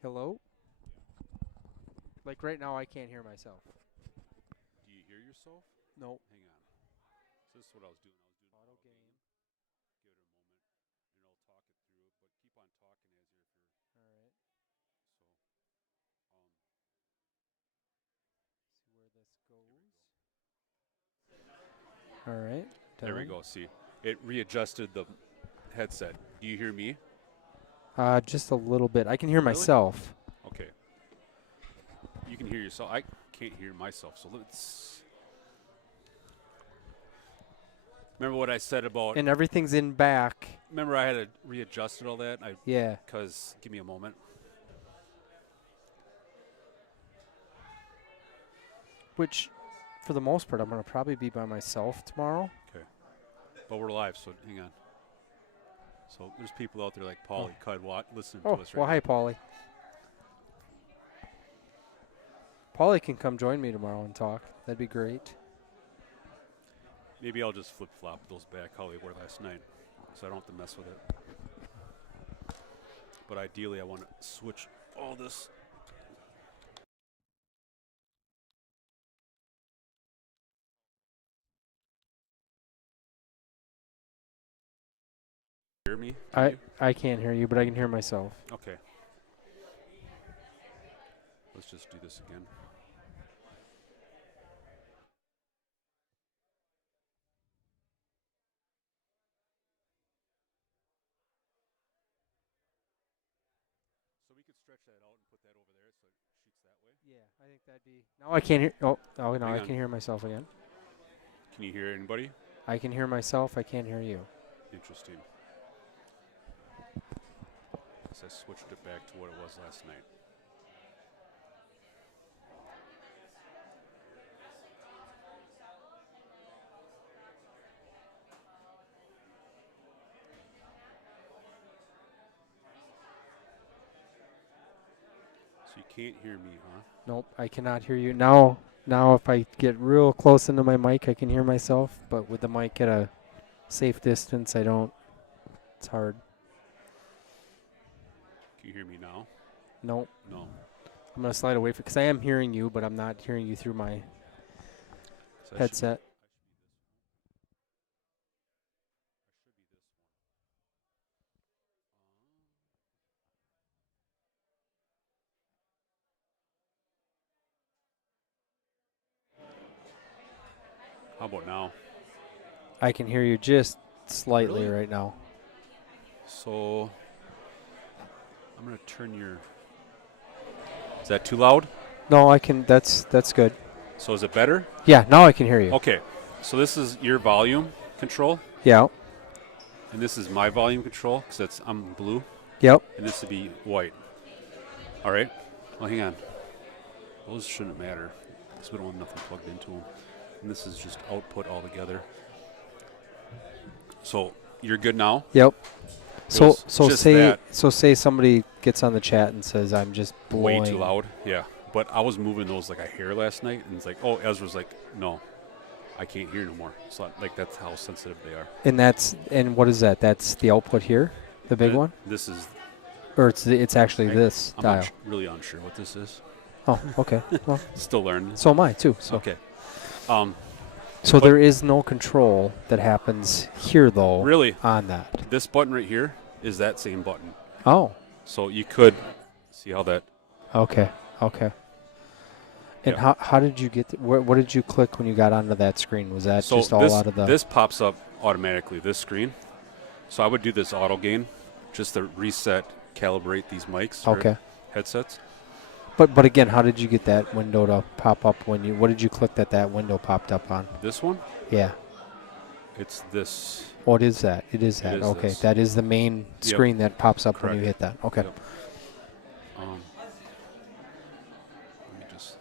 Hello? Like right now, I can't hear myself. Do you hear yourself? Nope. Hang on. So this is what I was doing. Auto game. Give it a moment, and I'll talk it through it. But keep on talking as if you're All right. See where this goes. All right. There we go. See, it readjusted the headset. Do you hear me? Just a little bit. I can hear Really? myself. Okay. You can hear yourself. I can't hear myself. So let's. Remember what I said about. And everything's in back. Remember I had to readjusted all that. Yeah. Because give me a moment. Which, for the most part, I'm gonna probably be by myself tomorrow. Okay. But we're live, so hang on. So there's people out there like Paulie, Cud, listening to us right well, now. hi, Paulie. Paulie can come join me tomorrow and talk. That'd be great. Maybe I'll just flip-flop those back how they were last night, so I don't have to mess with it. But ideally, I want to switch all this. Hear me? I can't hear you, but I can hear myself. Okay. Let's just do this again. So we could stretch that out and put that over there so it shoots that way. Yeah, I think that'd be. Now I can't hear. Oh, no, Hang I on. can hear myself again. Can you hear anybody? I can hear myself. I can't hear you. Interesting. So I switched it back to what it was last night. So you can't hear me, huh? Nope, I cannot hear you. Now, if I get real close into my mic, I can hear myself. But with the mic at a safe distance, I don't. It's hard. Can you hear me now? Nope. No. I'm going to slide away because I am hearing you, but I'm not hearing you through my headset. How about now? I can hear you just slightly Really? right now. So I'm going to turn your. Is that too loud? No, I can. That's good. So is it better? Yeah, now I can hear you. Okay. So this is your volume control, Yeah. and this is my volume control because I'm blue, Yep. and this would be white. All right. Well, hang on. Those shouldn't matter because we don't have nothing plugged into them. And this is just output altogether. So you're good now? Yep. So just say that. say somebody gets on the chat and says I'm just blowing. Way too loud. Yeah. But I was moving those like a hair last night, and it's like, oh, Ezra's like, no, I can't hear no more. So like that's how sensitive they are. And what is that? That's the output here, the big one, This is. or it's actually this I'm dial. really unsure what this is. Oh, okay. Well, Still learning. so am I too. So. Okay. So there is no control that happens here, though. Really? On that. This button right here is that same button. Oh. So you could see how that. Okay. Okay. And Yeah. how did you get? What did you click when you got onto that screen? Was that So just all out of the? this pops up automatically, this screen. So I would do this auto gain just to reset, calibrate these mics or Okay. headsets. But again, how did you get that window to pop up when you? What did you click that window popped up on? This one, Yeah. it's this. What is that? It is that. is Okay. this. That is the main screen that pops up when you Correct. hit that. Okay. Yep. Let me just.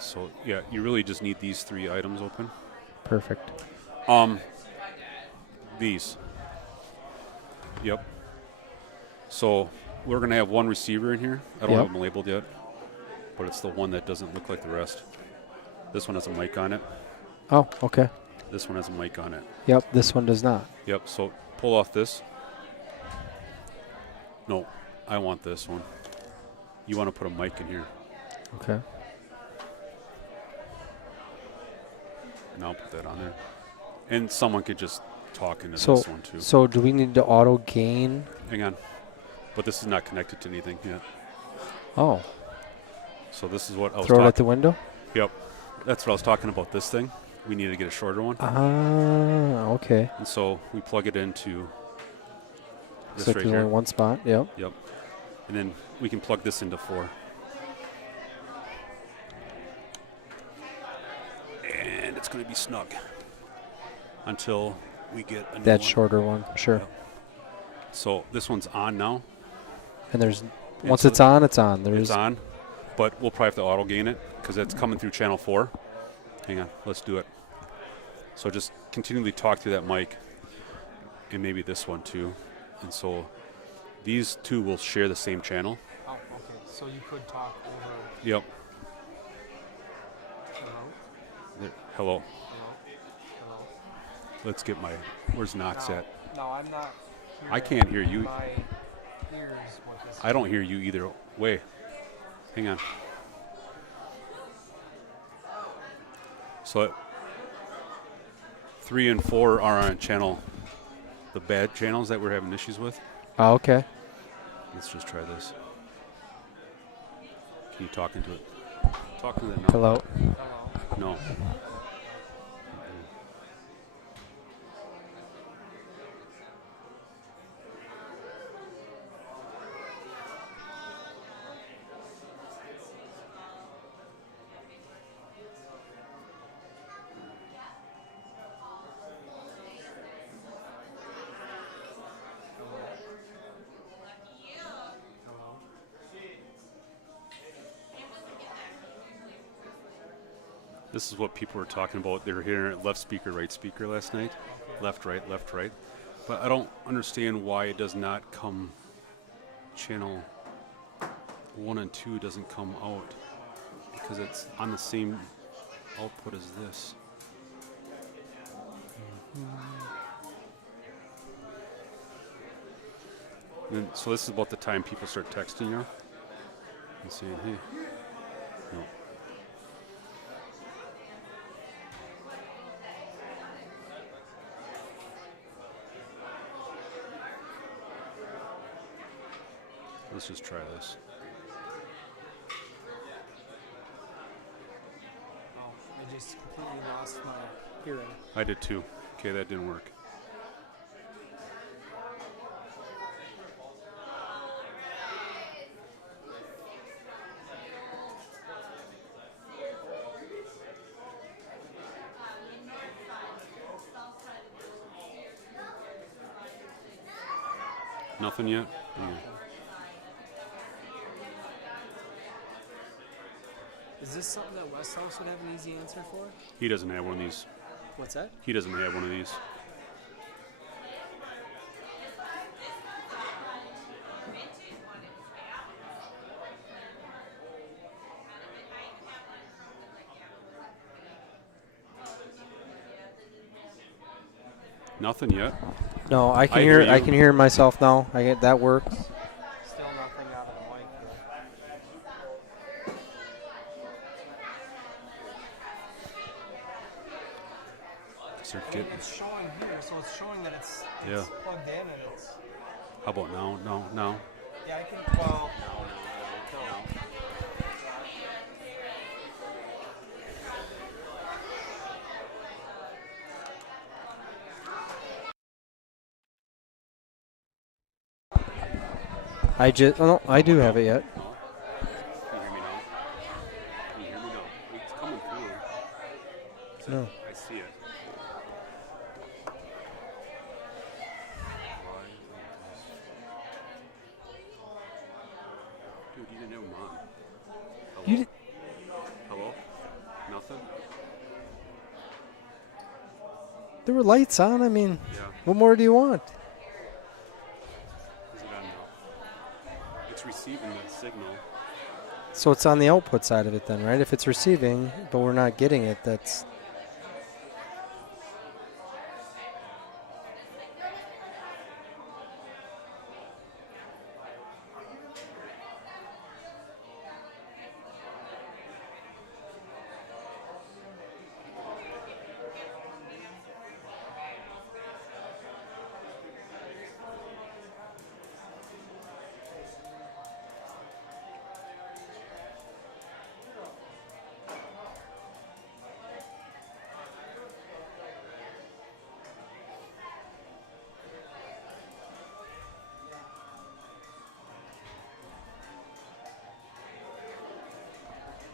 So yeah, you really just need these 3 items open. Perfect. These. Yep. So we're gonna have one receiver in here. I don't Yep. have them labeled yet, but it's the one that doesn't look like the rest. This one has a mic on it. Oh, okay. This one has a mic on it. Yep. This one does not. Yep. So pull off this. No, I want this one. You want to put a mic in here. Okay. And I'll put that on there. And someone could just talk into So this one too. so do we need to auto gain? Hang on. But this is not connected to anything yet. Oh, So this is what I was throw it talking at the window. Yep. That's what I was talking about, this thing. We need to get a shorter one. Ah, okay. And so we plug it into this So right there's only here. one spot. Yep. Yep. And then we can plug this into 4. And it's going to be snug until we get a new That one. shorter one. Sure. Yep. So this one's on now. And there's And once so it's on, it's on. There's It's on, but we'll probably have to auto gain it because it's coming through channel 4. Hang on, let's do it. So just continually talk through that mic, and maybe this one too. And so these 2 will share the same channel. Oh, okay. So you could talk over. Yep. Hello. There, hello. Hello. Let's get my. Where's Knox at? No, I'm not. I can't hear you. My ears. What this I don't hear you either way. Hang on. So 3 and 4 are on channel, the bad channels that we're having issues with. Oh, okay. Let's just try this. Can you talk into it? Talk to it now. Hello. No. This is what people were talking about. They were hearing left speaker, right speaker last night. Left, right, left, right. But I don't understand why it does not come. Channel 1 and 2 doesn't come out because it's on the same output as this. And then, so this is about the time people start texting you and saying, "Hey, no." Let's just try this. Oh, I just completely lost my hearing. I did too. Okay, that didn't work. Nothing yet? Yeah. Is this something that Westhouse would have an easy answer for? He doesn't have one of these. What's that? He doesn't have one of these. Nothing yet. No, I can I hear. hear I you. can hear myself now. I get that works. Still nothing out of the mic. Start getting. It's showing here, so it's showing that it's Yeah. plugged in and it's. How about now? No, now. Yeah, I can. Well, I just. Oh, no, I do have it yet. No. Can you hear me now? Can you hear me now? It's coming through. No. I see it. Dude, you didn't know I'm on. Hello? You. Hello? Nothing? There were lights on. I mean, Yeah. what more do you want? Is it on now? It's receiving the signal. So it's on the output side of it then, right? If it's receiving, but we're not getting it, that's.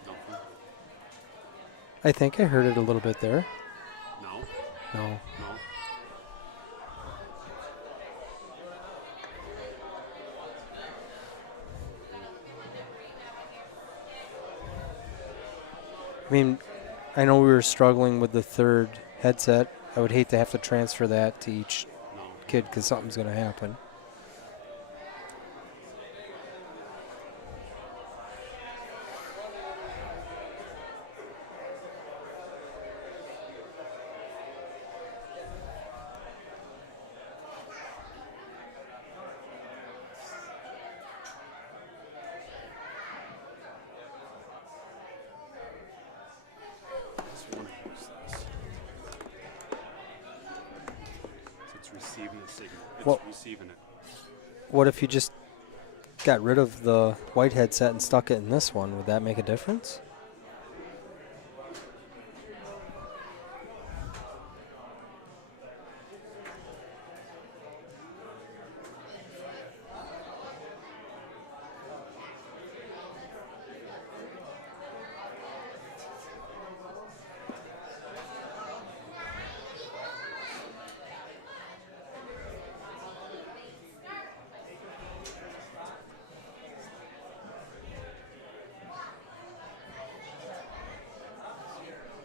Nothing? I think I heard it a little bit there. No? No. No? I mean, I know we were struggling with the third headset. I would hate to have to transfer that to each No. kid because something's going to happen. This one who's this? So it's receiving the signal. It's Well- receiving it. What if you just got rid of the white headset and stuck it in this one? Would that make a difference?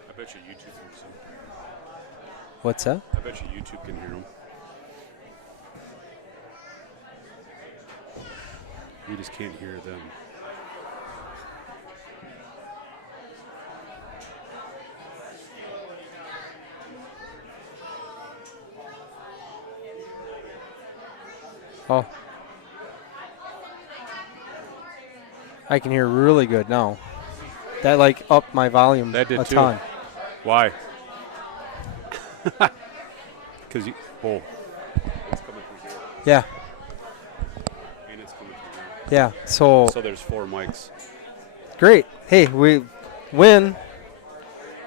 I bet you YouTube hears them. What's that? I bet you YouTube can hear them. We just can't hear them. Oh. I can hear really good now. That like upped my volume That did a too. ton. Why? Because you. Oh. It's coming through here. Yeah. And it's coming through here. Yeah. So So there's 4 mics. great. Hey, we win.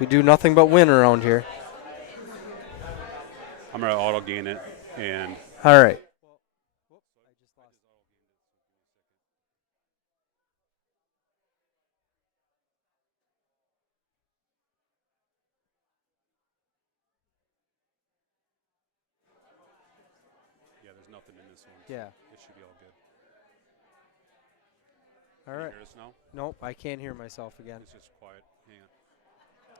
We do nothing but win around here. I'm going to auto gain it. And All right. yeah, there's nothing in this one. Yeah. It should be all good. All Can right. you hear us now? Nope, I can't hear myself again. It's just quiet. Hang on.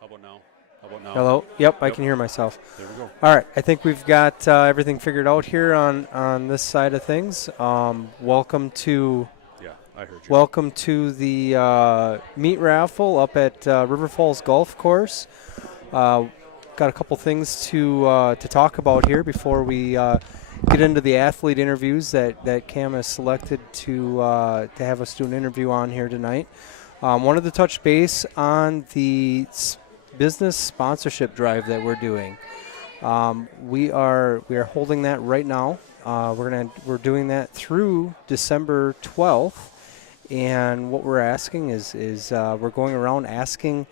How about now? How about now? Hello? Yep, I Yep. can hear myself. There we go. All right, I think we've got everything figured out here on this side of things. Welcome to Yeah, I heard you. welcome to the meat raffle up at River Falls Golf Course. Got a couple things to talk about here before we get into the athlete interviews that Cam has selected to have us do an interview on here tonight. Wanted to touch base on the business sponsorship drive that we're doing. We are holding that right now. We're doing that through December 12th. And what we're asking is we're going around asking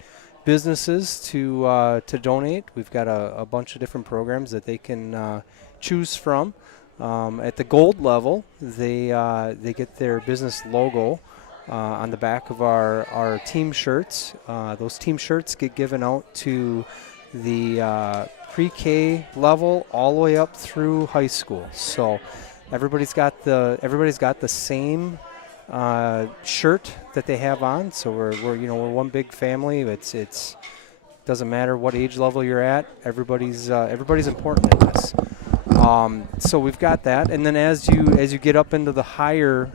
businesses to donate. We've got a bunch of different programs that they can choose from. At the gold level, they get their business logo on the back of our team shirts. Those team shirts get given out to the pre-K level all the way up through high school. So everybody's got the same shirt that they have on. So we're one big family. It's doesn't matter what age level you're at. Everybody's important in this. So we've got that, and then as you get up into the higher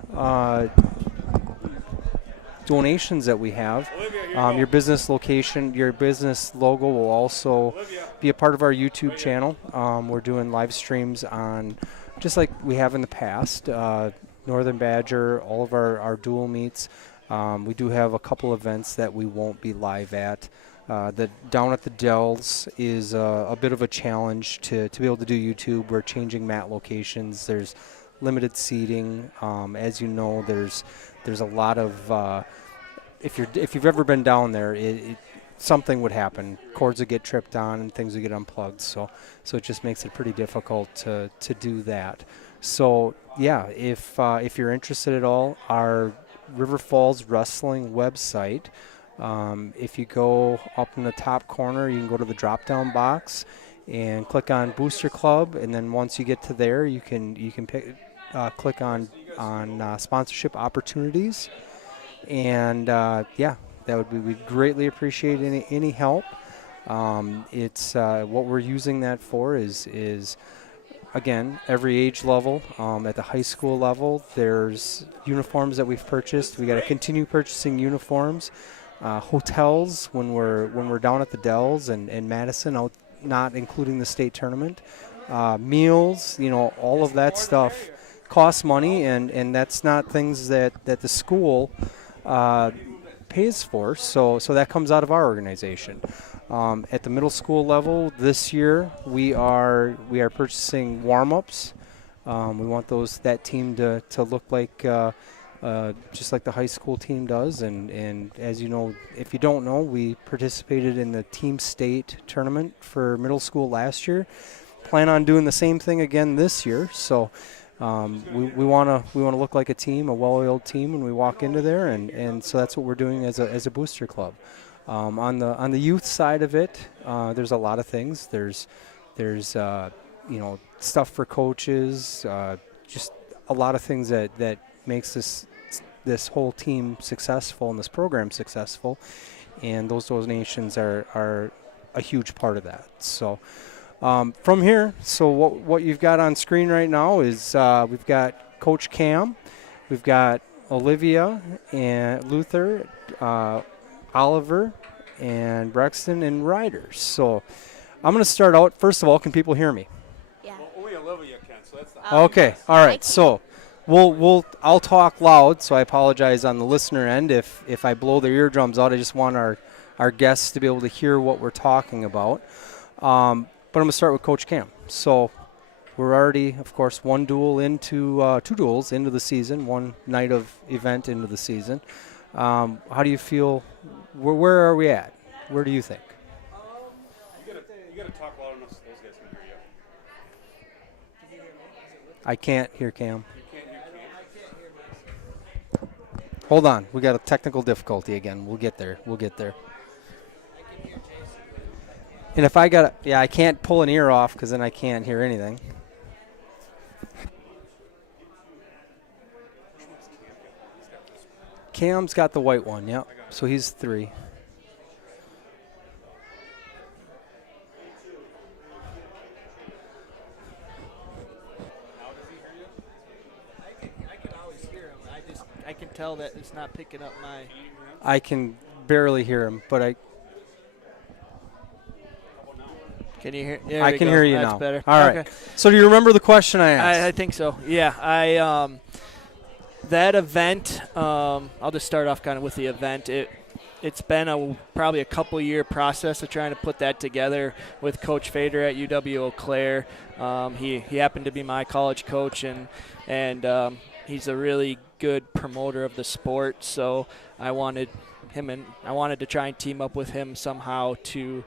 donations that we have, your business location, your business logo will also be a part of our YouTube channel. We're doing live streams on, just like we have in the past, Northern Badger, all of our dual meets. We do have a couple events that we won't be live at. The down at the Dells is a bit of a challenge to be able to do YouTube. We're changing mat locations. There's limited seating. As you know, there's a lot of if you've ever been down there, something would happen. Cords would get tripped on and things would get unplugged. So it just makes it pretty difficult to do that. So yeah, if you're interested at all, our River Falls Wrestling website. If you go up in the top corner, you can go to the drop-down box and click on Booster Club, and then once you get to there, you can click on sponsorship opportunities, and we'd greatly appreciate any help. It's what we're using that for is again, every age level. At the high school level, there's uniforms that we've purchased. We got to continue purchasing uniforms. Hotels when we're down at the Dells and Madison, not including the state tournament. Meals, all of that stuff costs money, and that's not things that the school pays for. So that comes out of our organization. At the middle school level this year, we are purchasing warm-ups. We want that team to look like just like the high school team does, and as you know, if you don't know, we participated in the team state tournament for middle school last year. Plan on doing the same thing again this year. So we want to look like a team, a well-oiled team, when we walk into there, and so that's what we're doing as a booster club. On the youth side of it, there's a lot of things. There's stuff for coaches, just a lot of things that makes this whole team successful and this program successful, and those donations are a huge part of that. So from here, so what you've got on screen right now is we've got Coach Cam, we've got Olivia and Luther, Oliver, and Brexton and Ryder. So I'm going to start out. First of all, can people hear me? Yeah. Well, only Olivia can, so that's the Okay. All right. So I'll talk loud, so I apologize on the listener end if I blow their eardrums out. I just want our guests to be able to hear what we're talking about. But I'm going to start with Coach Cam. So we're already, of course, two duels into the season, one night of event into the season. How do you feel? Where are we at? Where do you think? You gotta talk loud enough so those guys can hear you. I can't hear Cam. You can't hear Cam? Hold on. We got a technical difficulty again. We'll get there. And if I can't pull an ear off because then I can't hear anything. Cam's got the white one, yep. So he's 3. I can always hear him. I can tell that it's not picking up my. I can barely hear him, but Can you hear? There I we can go. hear you That's now. Better. All right. Okay. So do you remember the question I asked? I think so. Yeah. That event. I'll just start off kind of with the event. it's been probably a couple year process of trying to put that together with Coach Fader at UW Eau Claire. He happened to be my college coach, and he's a really good promoter of the sport. So I wanted to try and team up with him somehow to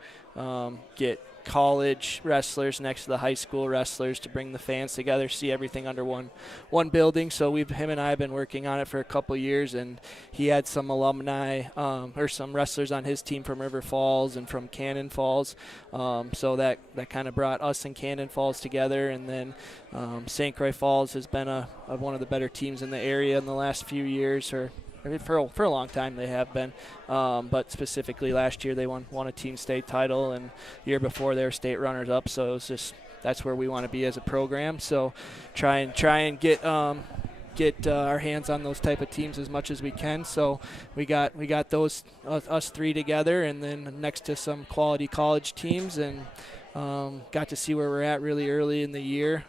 get college wrestlers next to the high school wrestlers to bring the fans together, see everything under one building. So him and I have been working on it for a couple years, and he had some alumni or some wrestlers on his team from River Falls and from Cannon Falls. So that kind of brought us and Cannon Falls together, and then St. Croix Falls has been one of the better teams in the area in the last few years, for a long time they have been, but specifically last year they won a team state title, and the year before they were state runners-up. So it's just that's where we want to be as a program. So try and get our hands on those type of teams as much as we can. So we got those us three together, and then next to some quality college teams, and got to see where we're at really early in the year.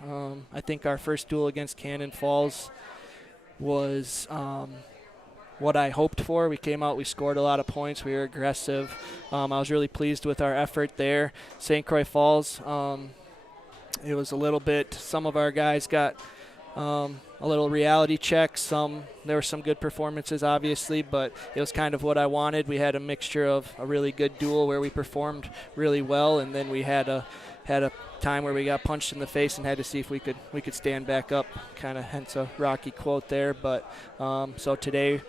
I think our first duel against Cannon Falls was what I hoped for. We came out, we scored a lot of points, we were aggressive. I was really pleased with our effort there. St. Croix Falls, it was a little bit, some of our guys got a little reality check. There were some good performances, obviously, but it was kind of what I wanted. We had a mixture of a really good duel where we performed really well, and then we had a time where we got punched in the face and had to see if we could stand back up, kind of hence a Rocky quote there. But so today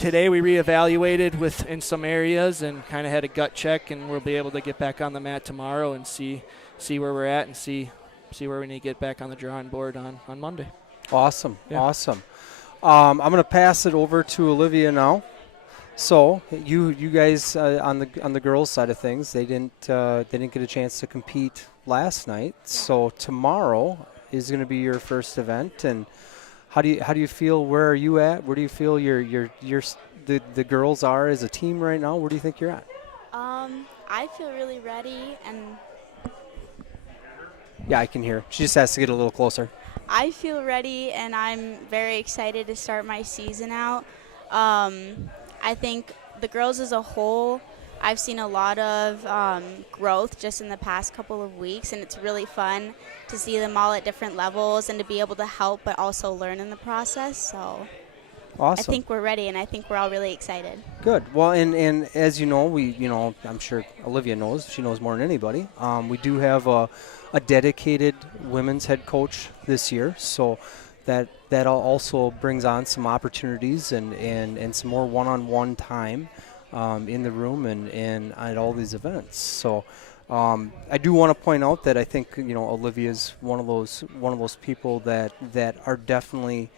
we reevaluated in some areas and kind of had a gut check, and we'll be able to get back on the mat tomorrow and see where we're at and see where we need to get back on the drawing board on Monday. Awesome. Yeah. Awesome. I'm going to pass it over to Olivia now. So you guys on the girls' side of things, they didn't get a chance to compete last night. So tomorrow is going to be your first event, and how do you feel? Where are you at? Where do you feel the girls are as a team right now? Where do you think you're at? I feel really ready, and yeah, I can hear. She just has to get a little closer. I feel ready, and I'm very excited to start my season out. I think the girls as a whole, I've seen a lot of growth just in the past couple of weeks, and it's really fun to see them all at different levels and to be able to help but also learn in the process. So awesome. I think we're ready, and I think we're all really excited. Good. Well, and as you know, I'm sure Olivia knows. She knows more than anybody. We do have a dedicated women's head coach this year, so that also brings on some opportunities and some more one-on-one time in the room and at all these events. So I do want to point out that I think Olivia's one of those people that are definitely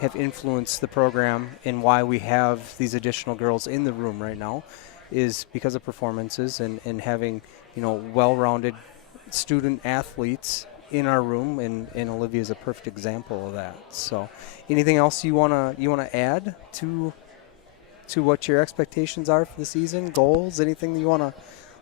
have influenced the program, and why we have these additional girls in the room right now is because of performances and having well-rounded student athletes in our room, and Olivia is a perfect example of that. So anything else you wanna add to what your expectations are for the season, goals, anything that you want to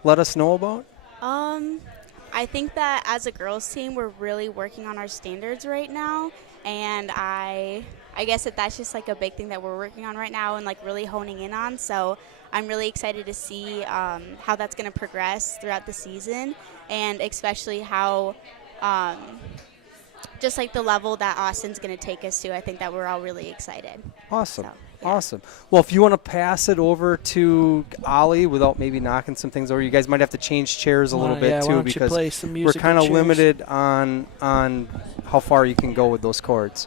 let us know about? I think that as a girls team, we're really working on our standards right now, and I guess that's just like a big thing that we're working on right now and like really honing in on. So I'm really excited to see how that's going to progress throughout the season, and especially how just like the level that Austin's going to take us to. I think that we're all really excited. Awesome. So, yeah. Awesome. Well, if you want to pass it over to Ollie without maybe knocking some things over, you guys might have to change chairs a little bit too, because we're kind of limited on how far you can go with those cords.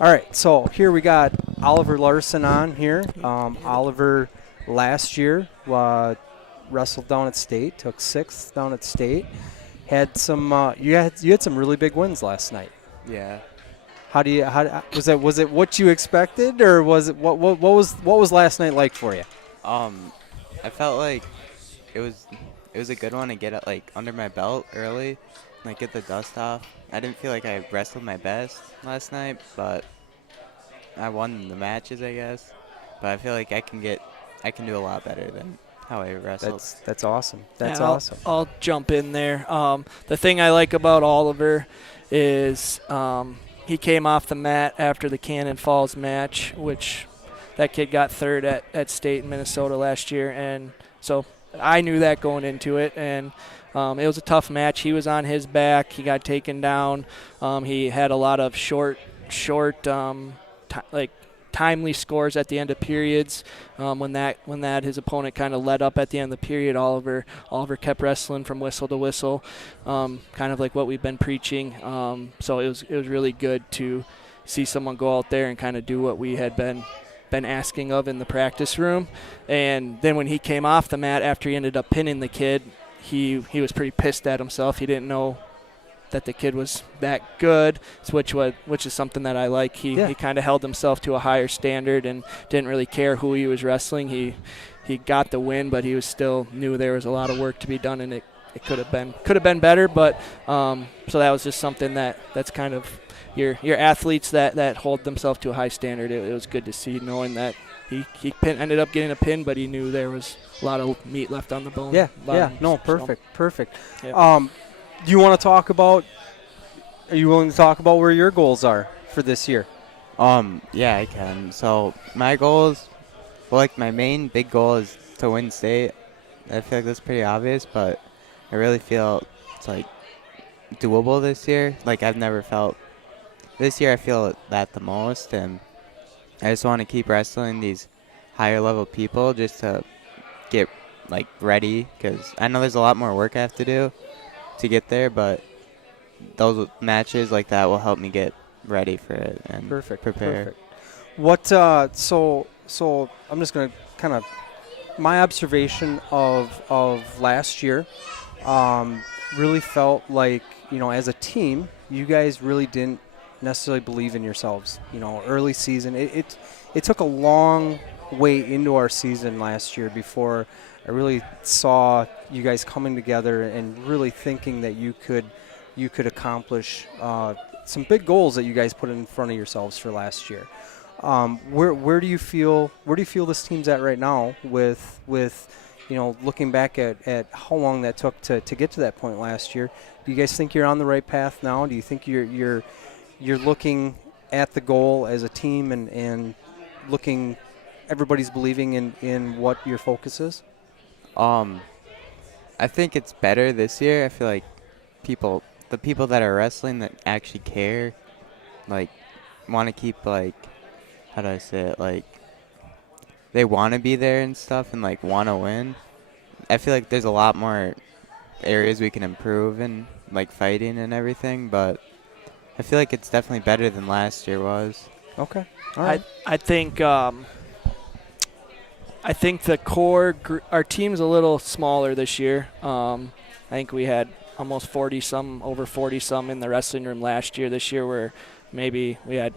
All right, so here we got Oliver Larson on here. Oliver last year wrestled down at state, took 6th down at state. Had some you had some really big wins last night. Yeah. Was it what you expected, or was it what was last night like for you? I felt like it was a good one to get it like under my belt early, like get the dust off. I didn't feel like I wrestled my best last night, but I won the matches, I guess. But I feel like I can do a lot better than how I wrestled. That's awesome. That's awesome. I'll jump in there. The thing I like about Oliver is he came off the mat after the Cannon Falls match, which that kid got third at state in Minnesota last year, and so I knew that going into it, and it was a tough match. He was on his back. He got taken down. He had a lot of short timely scores at the end of periods. When that his opponent kind of let up at the end of the period, Oliver kept wrestling from whistle to whistle, kind of like what we've been preaching. So it was really good to see someone go out there and kind of do what we had been asking of in the practice room. And then when he came off the mat after he ended up pinning the kid, he was pretty pissed at himself. He didn't know that the kid was that good, which is something that I like. He kind of held himself to a higher standard and didn't really care who he was wrestling. He got the win, but he was still knew there was a lot of work to be done, and it could have been better. But so that was just something that's kind of your athletes that hold themselves to a high standard. It was good to see, knowing that he ended up getting a pin, but he knew there was a lot of meat left on the bone. Perfect. Yeah. Do you want to talk about? Are you willing to talk about where your goals are for this year? Yeah, I can. So my goals, my main big goal is to win state. I feel like that's pretty obvious, but I really feel it's doable this year. I've never felt. This year I feel that the most, and I just want to keep wrestling these higher level people just to get ready, because I know there's a lot more work I have to do to get there, but those matches like that will help me get ready for it and prepare. What so I'm just going to kind of my observation of last year really felt like, as a team, you guys really didn't necessarily believe in yourselves. Early season, it took a long way into our season last year before I really saw you guys coming together and really thinking that you could accomplish some big goals that you guys put in front of yourselves for last year. Where do you feel this team's at right now with looking back at how long that took to get to that point last year? Do you guys think you're on the right path now? Do you think you're looking at the goal as a team and looking, everybody's believing in what your focus is? I think it's better this year. I feel like the people that are wrestling that actually care, want to keep, how do I say it, they want to be there and stuff and, want to win. I feel like there's a lot more areas we can improve in, fighting and everything, but I feel like it's definitely better than last year was. Okay. All right. I think the core, our team's a little smaller this year. I think we had almost 40-some, over 40-some in the wrestling room last year. This year maybe we had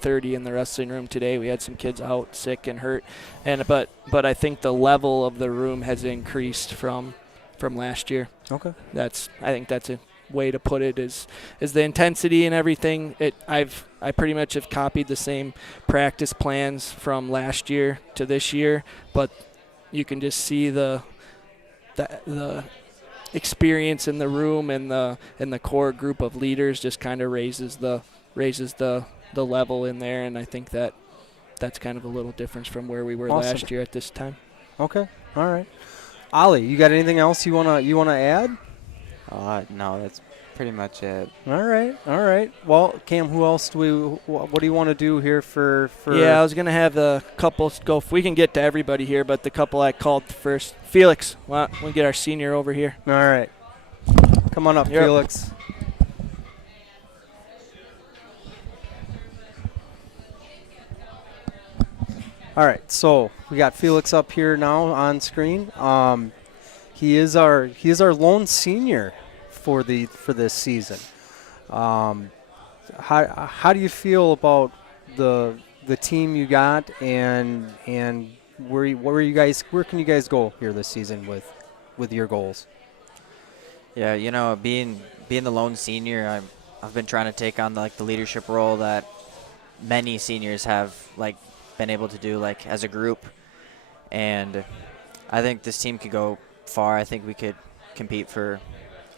30 in the wrestling room today. We had some kids out sick and hurt, but I think the level of the room has increased from last year. Okay. I think that's a way to put it, is the intensity and everything. I pretty much have copied the same practice plans from last year to this year, but you can just see the experience in the room and the core group of leaders just kind of raises the level in there, and I think that's kind of a little difference from where we were last year at this time. Okay. All right. Ollie, you got anything else you wanna add? No, that's pretty much it. All right. Well, Cam, what do you want to do here for? Yeah, I was gonna have the couples go. We can get to everybody here, but the couple I called first, Felix. Well, we'll get our senior over here. All right. Come on up, Yep. Felix. All right, so we got Felix up here now on screen. He is our lone senior for this season. How do you feel about the team you got, and where can you guys go here this season with your goals? Yeah, being the lone senior, I've been trying to take on the leadership role that many seniors have been able to do as a group, and I think this team could go far. I think we could compete for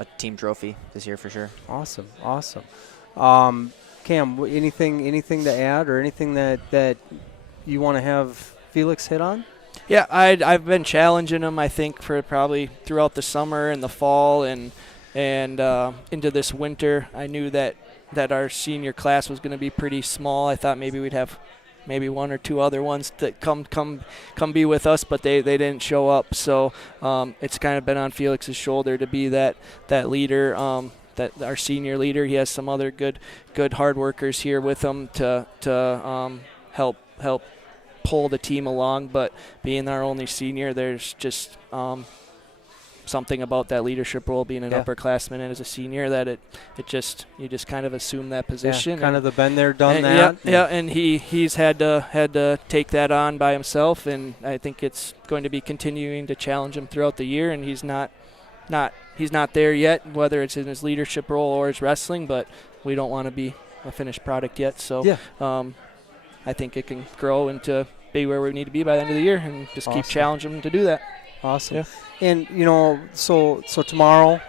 a team trophy this year for sure. Awesome. Cam, anything to add or anything that you want to have Felix hit on? Yeah, I've been challenging him, I think, for probably throughout the summer and the fall and into this winter. I knew that our senior class was going to be pretty small. I thought maybe we'd have maybe one or two other ones that come be with us, but they didn't show up. So it's kind of been on Felix's shoulder to be that leader, that our senior leader. He has some other good hard workers here with him to help pull the team along. But being our only senior, there's just something about that leadership role, being an upperclassman and as a senior, that you just kind of assume that position. Yeah, kind of the been there, done and that. Yeah, and he's had to take that on by himself, and I think it's going to be continuing to challenge him throughout the year. And he's not there yet, whether it's in his leadership role or his wrestling. But we don't want to be a finished product yet. So I think it can grow into be where we need to be by the end of the year, and just keep challenging him to do that. Awesome. Yeah. And so tomorrow,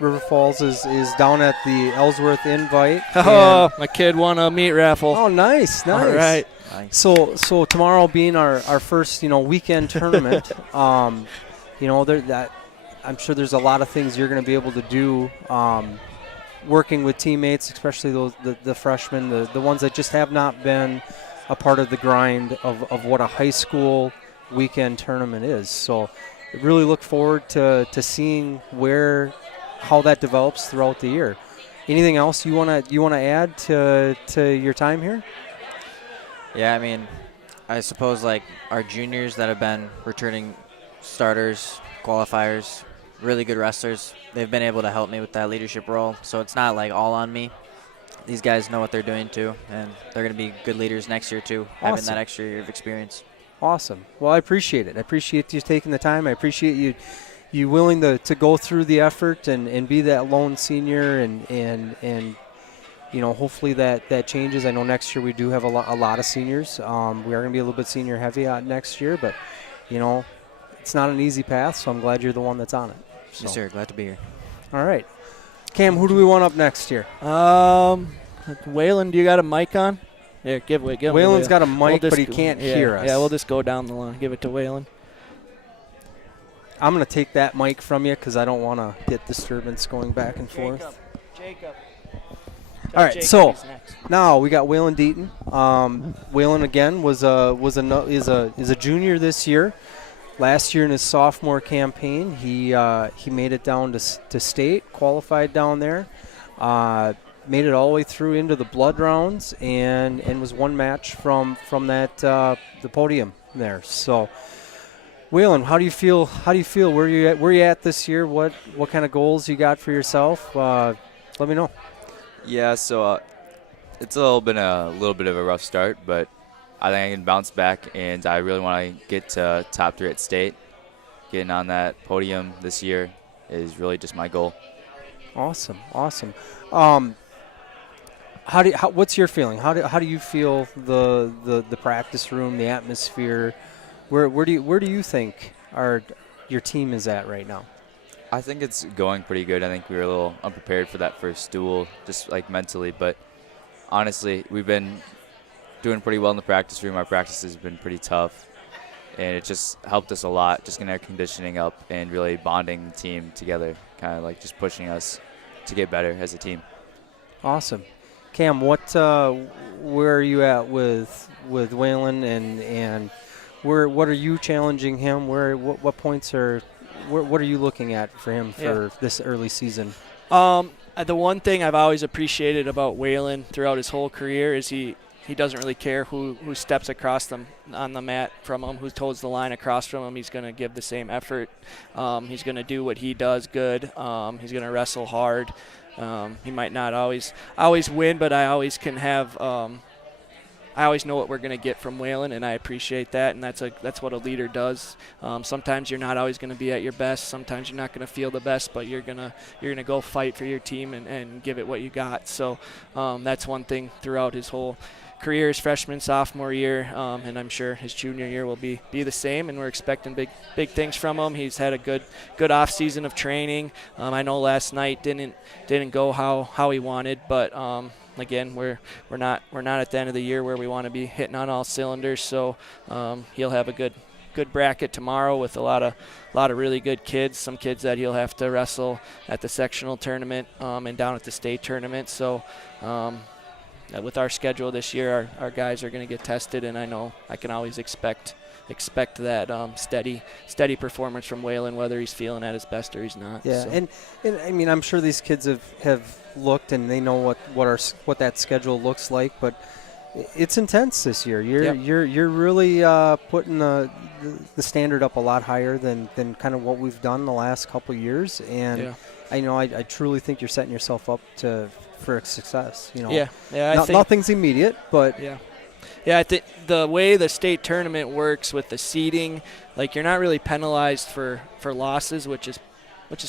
River Falls is down at the Ellsworth Invite. Oh, my kid won a meat raffle. Oh, nice. All right. Nice. So tomorrow being our first weekend tournament, I'm sure there's a lot of things you're going to be able to do, working with teammates, especially the freshmen, the ones that just have not been a part of the grind of what a high school weekend tournament is. So really look forward to seeing how that develops throughout the year. Anything else you want to add to your time here? Yeah, I mean, I suppose like our juniors that have been returning starters, qualifiers, really good wrestlers, they've been able to help me with that leadership role. So it's not like all on me. These guys know what they're doing too, and they're going to be good leaders next year too, having that extra year of experience. Awesome. Well, I appreciate it. I appreciate you taking the time. I appreciate you willing to go through the effort and be that lone senior and hopefully that changes. I know next year we do have a lot of seniors. We are going to be a little bit senior heavy next year, but it's not an easy path, so I'm glad you're the one that's on it. So. Yes, sir. Glad to be here. All right. Cam, who do we want up next here? Waylon, do you got a mic on? Yeah, give Waylon's got a mic, but he can't hear us. Yeah, we'll just go down the line. Give it to Waylon. I'm going to take that mic from you because I don't want to get disturbance going back and forth. Jacob. All right, so now we got Waylon Deaton. Waylon again is a junior this year. Last year in his sophomore campaign, he made it down to state, qualified down there. Made it all the way through into the blood rounds and was one match from that the podium there. So, Waylon, how do you feel? Where you at this year? What kind of goals you got for yourself? Let me know. Yeah, so it's a little bit of a rough start, but I think I can bounce back, and I really want to get to top 3 at state. Getting on that podium this year is really just my goal. Awesome. What's your feeling? How do you feel the practice room, the atmosphere? Where do you think your team is at right now? I think it's going pretty good. I think we were a little unprepared for that first duel, just like mentally. But honestly, we've been doing pretty well in the practice room. Our practice has been pretty tough, and it just helped us a lot, just getting our conditioning up and really bonding the team together, kind of like just pushing us to get better as a team. Awesome. Cam, where are you at with Waylon and what are you challenging him? What points what are you looking at for him for this early season? The one thing I've always appreciated about Waylon throughout his whole career is he doesn't really care who steps across on the mat from him, who toes the line across from him. He's going to give the same effort. He's going to do what he does good. He's going to wrestle hard. He might not always win, but I always can have. I always know what we're going to get from Waylon, and I appreciate that. And that's what a leader does. Sometimes you're not always going to be at your best. Sometimes you're not going to feel the best, but you're gonna go fight for your team and give it what you got. So that's one thing throughout his whole career, his freshman, sophomore year, and I'm sure his junior year will be the same, and we're expecting big things from him. He's had a good off season of training. I know last night didn't go how he wanted, but again, we're not at the end of the year where we want to be hitting on all cylinders. So he'll have a good bracket tomorrow with a lot of really good kids. Some kids that he'll have to wrestle at the sectional tournament and down at the state tournament. So with our schedule this year, our guys are going to get tested, and I know I can always expect that steady performance from Waylon, whether he's feeling at his best or he's not. Yeah, so. and I mean, I'm sure these kids have looked and they know what that schedule looks like, but it's intense this year. You're really putting the standard up a lot higher than kind of what we've done the last couple of years, and I truly think you're setting yourself up for success. I think nothing's immediate, but I think the way the state tournament works with the seeding, like you're not really penalized for losses, which is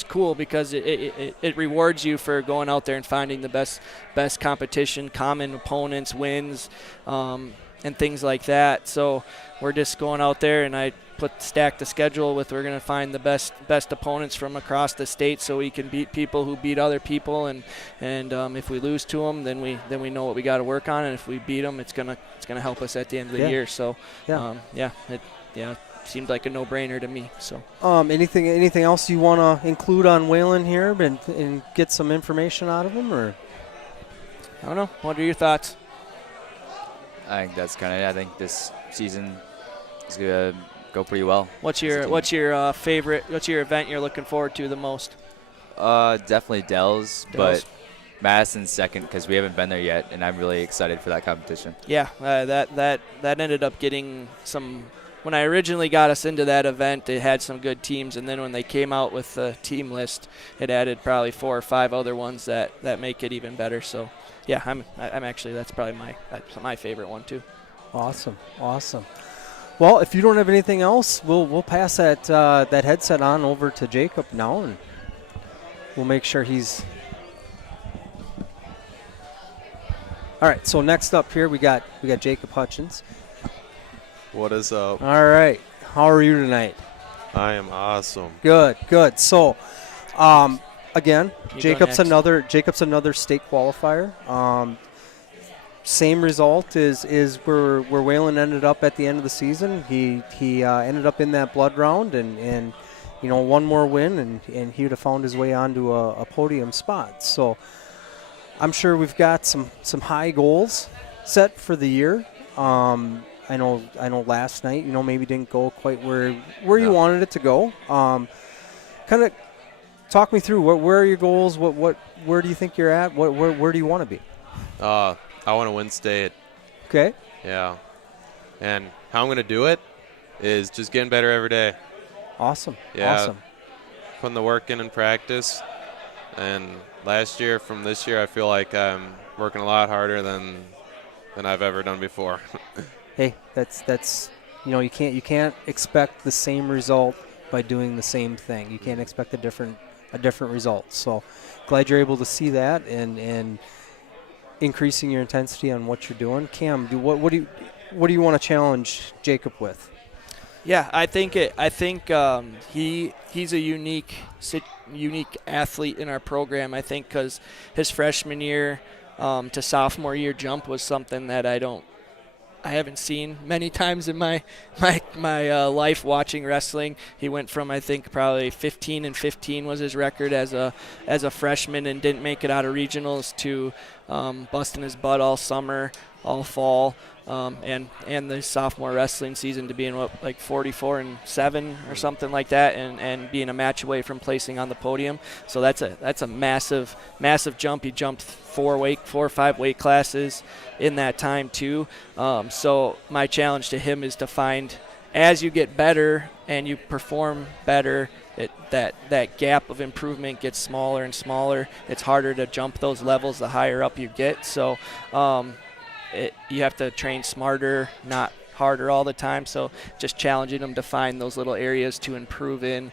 cool because it rewards you for going out there and finding the best competition, common opponents, wins, and things like that. So we're just going out there, and I stack the schedule with we're going to find the best opponents from across the state so we can beat people who beat other people, and if we lose to them, then we know what we got to work on, and if we beat them, it's gonna help us at the end of the year. So it seemed like a no-brainer to me. So anything else you want to include on Waylon here and get some information out of him, or I don't know, what are your thoughts? I think that's kind of it. I think this season is going to go pretty well. What's your favorite? What's your event you're looking forward to the most? Definitely Dells, but Madison's second because we haven't been there yet, and I'm really excited for that competition. Yeah, that ended up getting some. When I originally got us into that event, it had some good teams, and then when they came out with the team list, it added probably 4 or 5 other ones that make it even better. So, yeah, I'm actually that's probably my favorite one too. Awesome. Well, if you don't have anything else, we'll pass that headset on over to Jacob now, and we'll make sure he's. All right. So next up here, we got Jacob Hutchins. What is up? All right. How are you tonight? I am awesome. Good. So, again, Jacob's another state qualifier. Same result is where Waylon ended up at the end of the season. He ended up in that blood round, and one more win, and he would have found his way onto a podium spot. So I'm sure we've got some high goals set for the year. I know last night, maybe didn't go quite where you wanted it to go. Kind of talk me through where are your goals? Where do you think you're at? Where do you want to be? I want to win state. Okay. Yeah. And how I'm going to do it is just getting better every day. Awesome. Yeah. Awesome. Putting the work in practice. And last year from this year, I feel like I'm working a lot harder than I've ever done before. Hey, that's you can't expect the same result by doing the same thing. You can't expect a different result. So glad you're able to see that and increasing your intensity on what you're doing. Cam, what do you want to challenge Jacob with? Yeah, I think he's a unique athlete in our program. I think because his freshman year to sophomore year jump was something that I haven't seen many times in my life watching wrestling. He went from, I think, probably 15-15 was his record as a freshman and didn't make it out of regionals to busting his butt all summer, all fall, and the sophomore wrestling season to being 44-7 or something like that, and being a match away from placing on the podium. So that's a massive jump. He jumped 4 or 5 weight classes in that time too. So my challenge to him is to find, as you get better and you perform better, that gap of improvement gets smaller and smaller. It's harder to jump those levels the higher up you get. So you have to train smarter, not harder all the time. So just challenging them to find those little areas to improve in,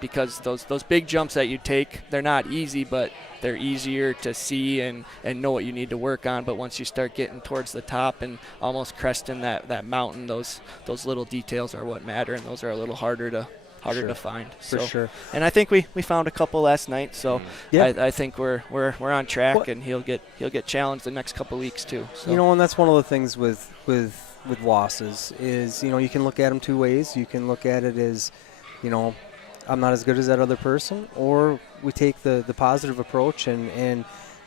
because those big jumps that you take, they're not easy, but they're easier to see and know what you need to work on. But once you start getting towards the top and almost cresting that mountain, those little details are what matter, and those are a little harder harder to find. For So, sure. and I think we found a couple last night. So Yeah. I think we're on track, What- and he'll get challenged the next couple weeks too. So. You know, and that's one of the things with losses is, you know, you can look at them two ways. You can look at it as, you know, I'm not as good as that other person, or we take the positive approach and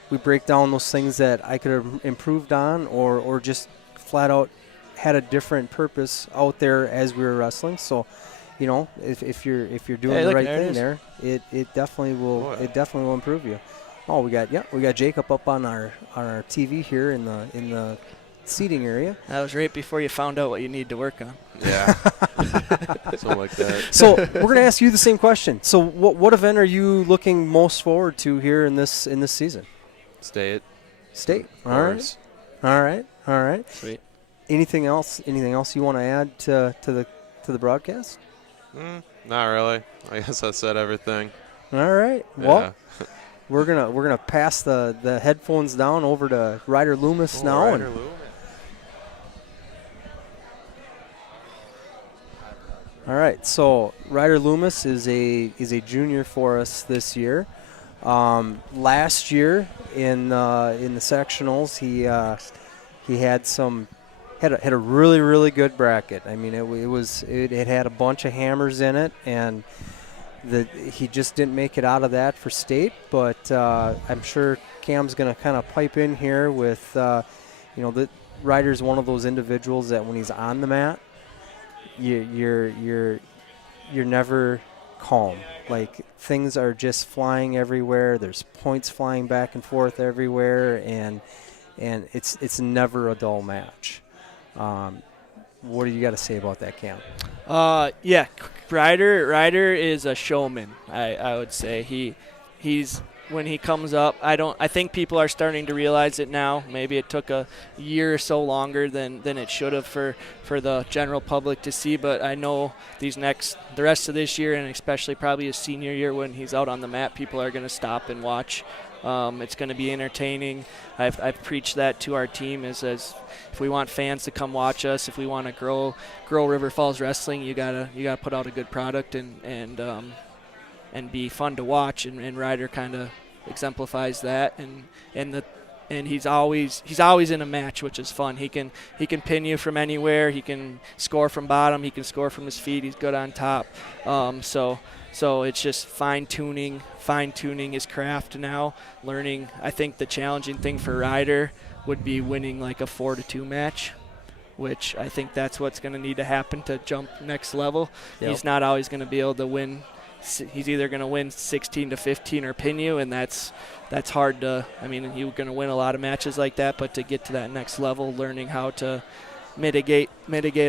we break down those things that I could have improved on, or just flat out had a different purpose out there as we were wrestling. So, you know, if you're doing the right thing there, it definitely will improve you. Oh, we got Jacob up on our TV here in the seating area. That was right before you found out what you need to work on. Yeah. Something like that. So we're going to ask you the same question. So what event are you looking most forward to here in this season? State. All right. Sweet. Anything else you want to add to the broadcast? Not really. I guess I said everything. All right. Yeah. Well, we're gonna pass the headphones down over to Ryder Loomis now. Ryder Loomis. All right. So Ryder Loomis is a junior for us this year. Last year in the sectionals, he had a really, really good bracket. I mean, it had a bunch of hammers in it, and he just didn't make it out of that for state. But I'm sure Cam's going to kind of pipe in here with, the Ryder's one of those individuals that when he's on the mat, you're never calm. Like, things are just flying everywhere. There's points flying back and forth everywhere, and it's never a dull match. What do you got to say about that, Cam? Yeah, Ryder is a showman. I would say he's when he comes up. I think people are starting to realize it now. Maybe it took a year or so longer than it should have for the general public to see. But I know the rest of this year, and especially probably his senior year when he's out on the mat, people are going to stop and watch. It's going to be entertaining. I've preached that to our team as if we want fans to come watch us, if we want to grow River Falls wrestling, you gotta put out a good product and be fun to watch. And Ryder kind of exemplifies that. And he's always in a match, which is fun. He can pin you from anywhere. He can score from bottom. He can score from his feet. He's good on top. So it's just fine-tuning his craft now, learning. I think the challenging thing for Ryder would be winning like a 4-2 match, which I think that's what's going to need to happen to jump next level. Yep. He's not always going to be able to win. He's either going to win 16-15 or pin you, and that's hard to. I mean, you're going to win a lot of matches like that, but to get to that next level, learning how to mitigate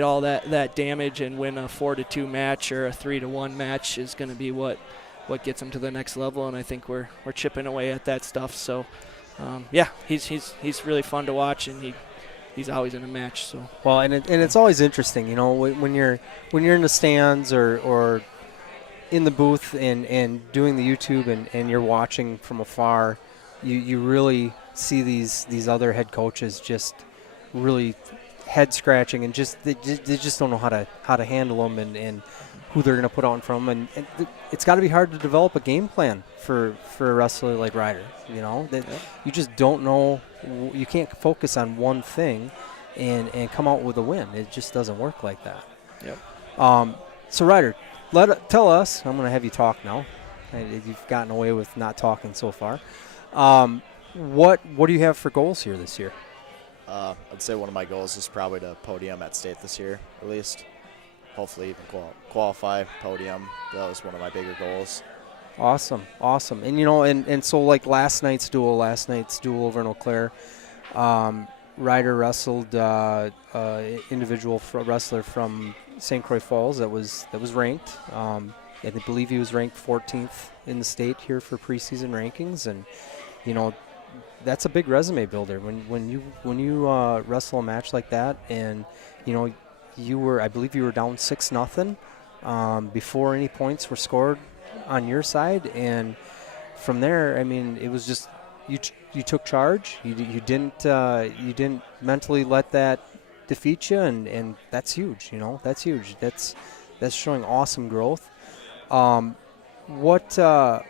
all that damage and win a 4-2 match or a 3-1 match is going to be what gets him to the next level. And I think we're chipping away at that stuff. So he's really fun to watch, and he's always in a match. So well, and it's always interesting, when you're in the stands or in the booth and doing the YouTube and you're watching from afar, you really see these other head coaches just really head scratching and they just don't know how to handle them and who they're going to put out in front of them. And it's got to be hard to develop a game plan for a wrestler like Ryder. You just don't know. You can't focus on one thing and come out with a win. It just doesn't work like that. Yep. So Ryder, tell us. I'm going to have you talk now. You've gotten away with not talking so far. What do you have for goals here this year? I'd say one of my goals is probably to podium at state this year, at least. Hopefully even qualify, podium. That was one of my bigger goals. Awesome. And, and so like last night's duel over in Eau Claire, Ryder wrestled individual wrestler from St. Croix Falls that was ranked. And I believe he was ranked 14th in the state here for preseason rankings. And, that's a big resume builder when you wrestle a match like that, and I believe you were down 6-0 before any points were scored on your side, and from there, I mean, it was just you took charge. You didn't mentally let that defeat you, and that's huge. That's huge. That's showing awesome growth. What's going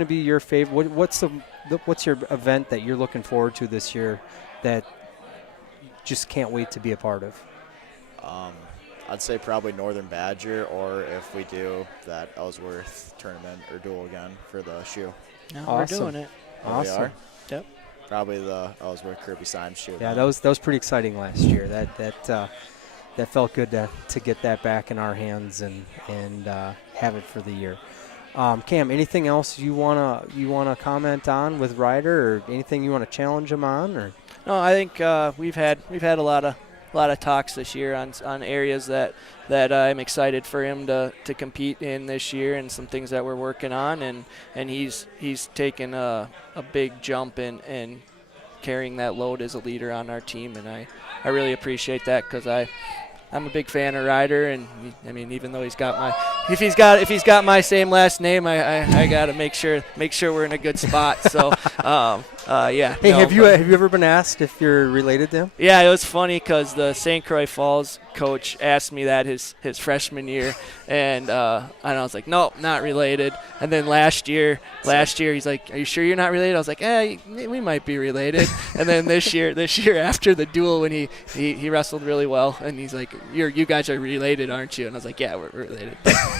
to be your favorite? What's your event that you're looking forward to this year that just can't wait to be a part of? I'd say probably Northern Badger, or if we do that Ellsworth tournament or duel again for the shoe. No, Awesome. We're doing it. Oh, we Awesome. are? Yep. Probably the Ellsworth Kirby Symes shoe. Yeah, then. that was pretty exciting last year. That felt good to get that back in our hands and have it for the year. Cam, anything else you wanna comment on with Ryder, or anything you want to challenge him on, or? No, I think we've had a lot of talks this year on areas that I'm excited for him to compete in this year, and some things that we're working on, and he's taken a big jump in carrying that load as a leader on our team, and I really appreciate that, because I'm a big fan of Ryder, and I mean, even though he's got if he's got my same last name, I gotta make sure we're in a good spot. So yeah. Hey, have you ever been asked if you're related to him? Yeah, it was funny because the St. Croix Falls coach asked me that his freshman year, and I was like, nope, not related. And then last year he's like, are you sure you're not related? I was like, we might be related. And then this year after the duel, when he wrestled really well, and he's like, you guys are related, aren't you? And I was like, yeah, we're related.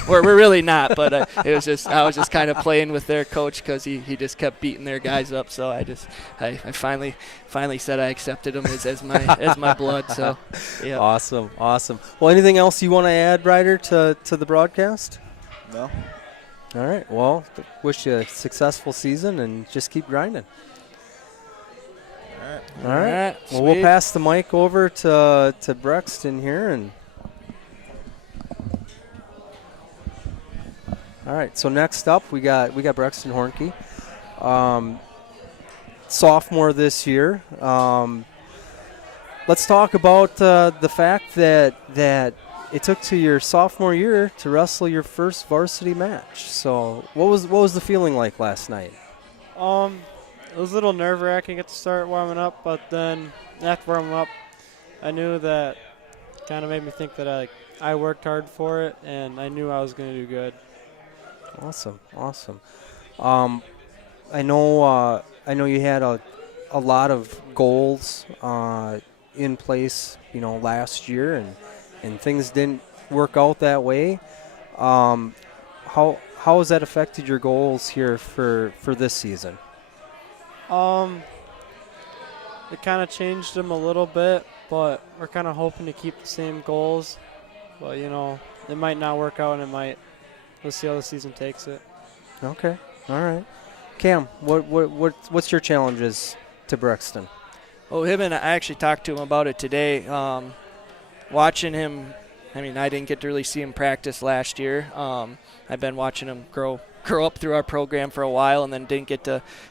We're really not, but I was just kind of playing with their coach, because he just kept beating their guys up. So I finally said I accepted him as my blood. So yeah. Awesome. Well, anything else you want to add, Ryder, to the broadcast? No. All right. Well, wish you a successful season and just keep grinding. All right. Well, we'll pass the mic over to Brexton here, and all right. So next up, we got Brexton Hornke, sophomore this year. Let's talk about the fact that it took to your sophomore year to wrestle your first varsity match. So what was the feeling like last night? It was a little nerve-wracking at the start warming up, but then after warming up, I knew that kind of made me think that I worked hard for it, and I knew I was going to do good. Awesome. I know you had a lot of goals in place, last year, and things didn't work out that way. How has that affected your goals here for this season? It kind of changed them a little bit, but we're kind of hoping to keep the same goals. But, it might not work out, and we'll see how the season takes it. Okay. All right. Cam, what's your challenges to Brexton? Well, him and I actually talked to him about it today. Watching him, I mean, I didn't get to really see him practice last year. I've been watching him grow up through our program for a while, and then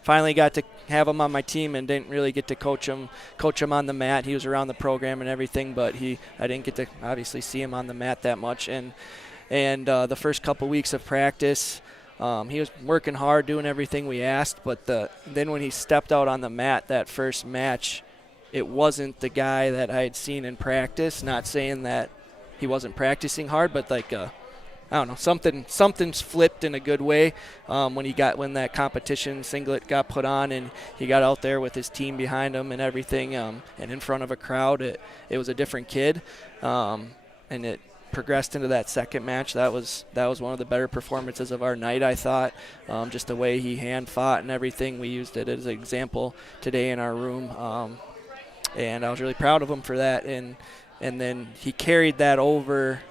finally got to have him on my team, and didn't really get to coach him on the mat. He was around the program and everything, but I didn't get to obviously see him on the mat that much. And the first couple weeks of practice, he was working hard, doing everything we asked, but then when he stepped out on the mat that first match, it wasn't the guy that I had seen in practice. Not saying that he wasn't practicing hard, but I don't know, something's flipped in a good way when that competition singlet got put on, and he got out there with his team behind him and everything, and in front of a crowd. It was a different kid, and it progressed into that second match. That was one of the better performances of our night, I thought. Just the way he hand fought and everything. We used it as an example today in our room, and I was really proud of him for that. And then he carried that over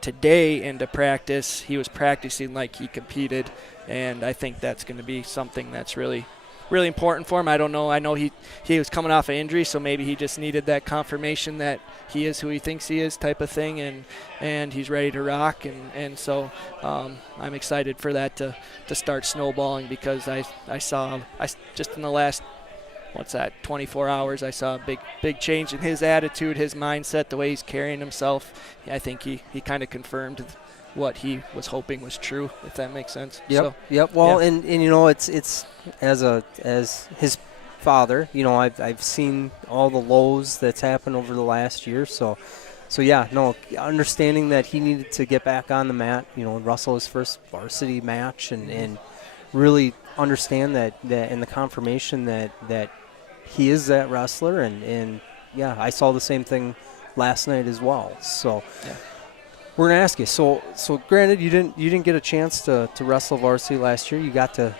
today into practice. He was practicing like he competed, and I think that's going to be something that's really, really important for him. I don't know. I know he was coming off an injury, so maybe he just needed that confirmation that he is who he thinks he is, type of thing, and he's ready to rock. And so I'm excited for that to start snowballing, because I saw just in the last 24 hours, I saw a big change in his attitude, his mindset, the way he's carrying himself. I think he kind of confirmed what he was hoping was true, if that makes sense. Yep. Well, yeah. And it's as his father, I've seen all the lows that's happened over the last year. So So yeah, no, understanding that he needed to get back on the mat, wrestle his first varsity match, and really understand that and the confirmation that he is that wrestler, and yeah, I saw the same thing last night as well. So we're gonna ask you. So granted, you didn't get a chance to wrestle varsity last year. You got to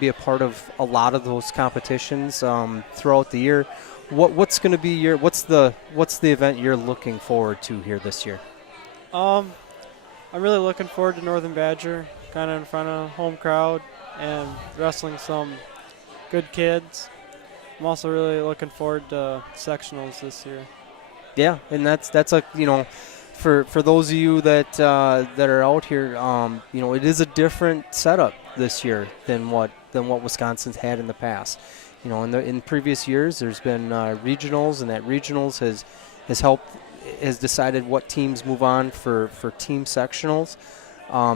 be a part of a lot of those competitions throughout the year. What's going to be what's the event you're looking forward to here this year? I'm really looking forward to Northern Badger, kind of in front of home crowd and wrestling some good kids. I'm also really looking forward to sectionals this year. Yeah, and that's a for those of you that are out here, it is a different setup this year than what Wisconsin's had in the past. In previous years, there's been regionals, and that regionals has decided what teams move on for team sectionals.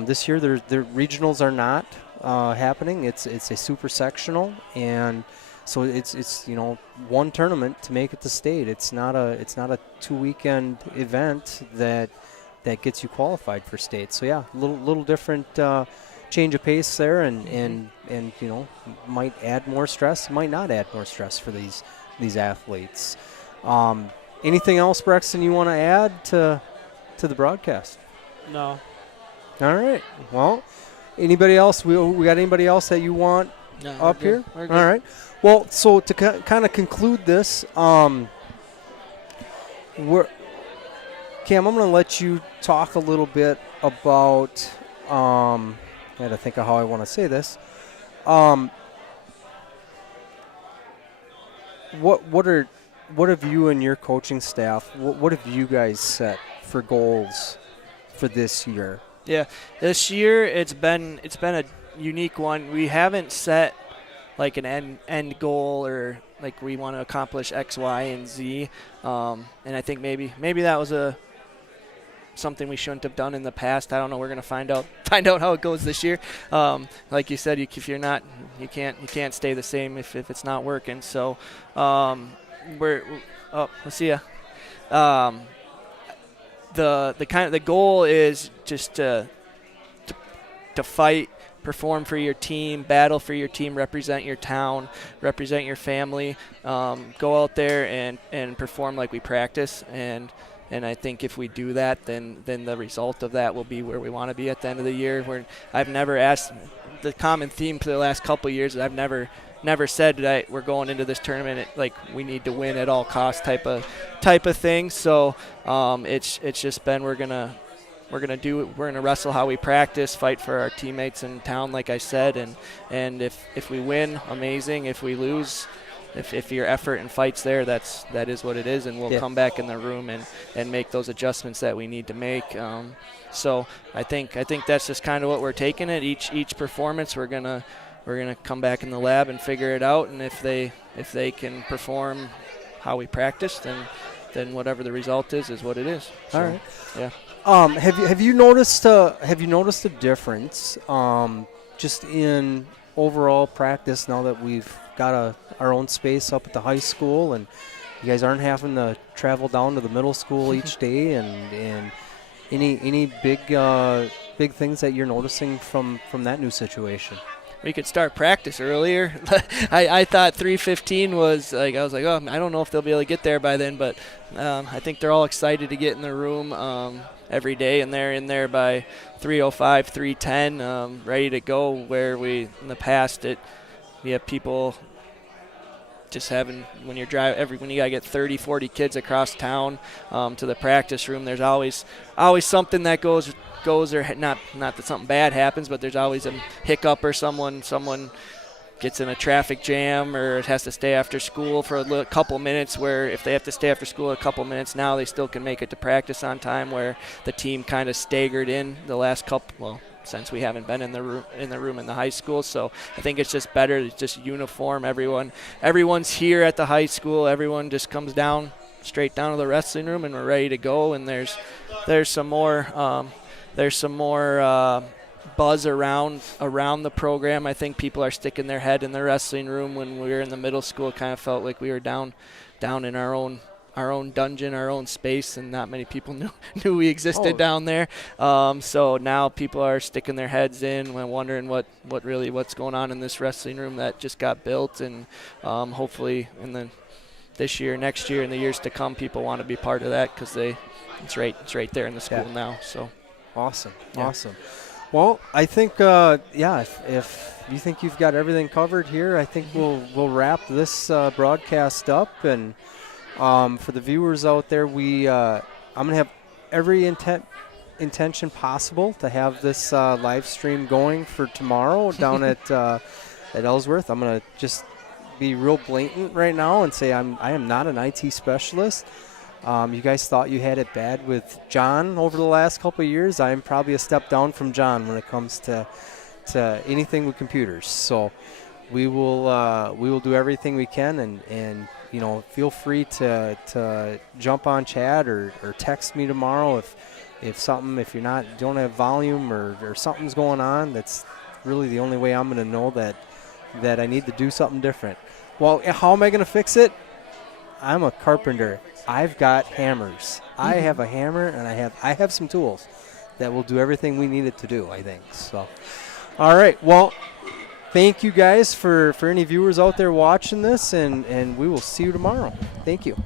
This year, the regionals are not happening. It's a super sectional, and so it's one tournament to make it to state. It's not a 2-weekend event that gets you qualified for state. So yeah, little different. Change of pace there, and might add more stress, might not add more stress for these athletes. Anything else, Brexton, you want to add to the broadcast? No. All right. Well, anybody else? We got anybody else that you want up here? All right. Well, so to kind of conclude this, Cam, I'm going to let you talk a little bit about. I had to think of how I want to say this. What have you and your coaching staff? What have you guys set for goals for this year? Yeah, this year it's been a unique one. We haven't set like an end goal or like we want to accomplish X, Y, and Z. And I think maybe that was something we shouldn't have done in the past. I don't know. We're gonna find out how it goes this year. Like you said, if you're not, you can't stay the same if it's not working. So we'll see ya. The goal is just to fight, perform for your team, battle for your team, represent your town, represent your family, go out there and perform like we practice. And I think if we do that, then the result of that will be where we want to be at the end of the year. I've never asked, the common theme for the last couple of years is I've never said that we're going into this tournament like we need to win at all costs type of thing. So it's just been we're gonna wrestle how we practice, fight for our teammates in town, like I said, and if we win, amazing. If we lose, if your effort and fight's there, that is what it is, and we'll come back in the room and make those adjustments that we need to make. So I think that's just kind of what we're taking it. Each performance, we're gonna come back in the lab and figure it out, and if they can perform how we practice, then whatever the result is what it is. So, all right. Yeah. Have you noticed a difference just in overall practice now that we've got our own space up at the high school, and you guys aren't having to travel down to the middle school each day, and any big things that you're noticing from that new situation? We could start practice earlier. I thought 3:15 was like, I was like, oh, I don't know if they'll be able to get there by then, but I think they're all excited to get in the room every day, and they're in there by 3:05, 3:10, ready to go. Where in the past you have people just having, when you gotta get 30, 40 kids across town to the practice room, there's always something that goes or not that something bad happens, but there's always a hiccup or someone gets in a traffic jam or has to stay after school for a couple minutes, where if they have to stay after school a couple minutes now, they still can make it to practice on time, where the team kind of staggered in the last couple, since we haven't been in the room in the high school. So I think it's just better, it's just uniform. Everyone's here at the high school. Everyone just comes straight down to the wrestling room, and we're ready to go. And there's some more buzz around the program. I think people are sticking their head in the wrestling room. When we were in the middle school, it kind of felt like we were down in our own our own dungeon, our own space, and not many people knew we existed Oh. down there. So now people are sticking their heads in and wondering what's going on in this wrestling room that just got built, and hopefully this year, next year, and the years to come, people want to be part of that because it's right there in the school now. So Awesome. Yeah. Awesome. Well, I think, if you think you've got everything covered here, I think we'll wrap this broadcast up. And for the viewers out there, I'm going to have every intention possible to have this live stream going for tomorrow down at Ellsworth. I'm going to just be real blatant right now and say I am not an IT specialist. You guys thought you had it bad with John over the last couple of years. I'm probably a step down from John when it comes to anything with computers. So we will do everything we can, and feel free to jump on chat or text me tomorrow if you don't have volume or something's going on. That's really the only way I'm going to know that I need to do something different. Well, how am I going to fix it? I'm a carpenter. I've got hammers. I have a hammer, and I have some tools that will do everything we need it to do, I think. So, all right. Well, thank you guys for any viewers out there watching this, and we will see you tomorrow. Thank you.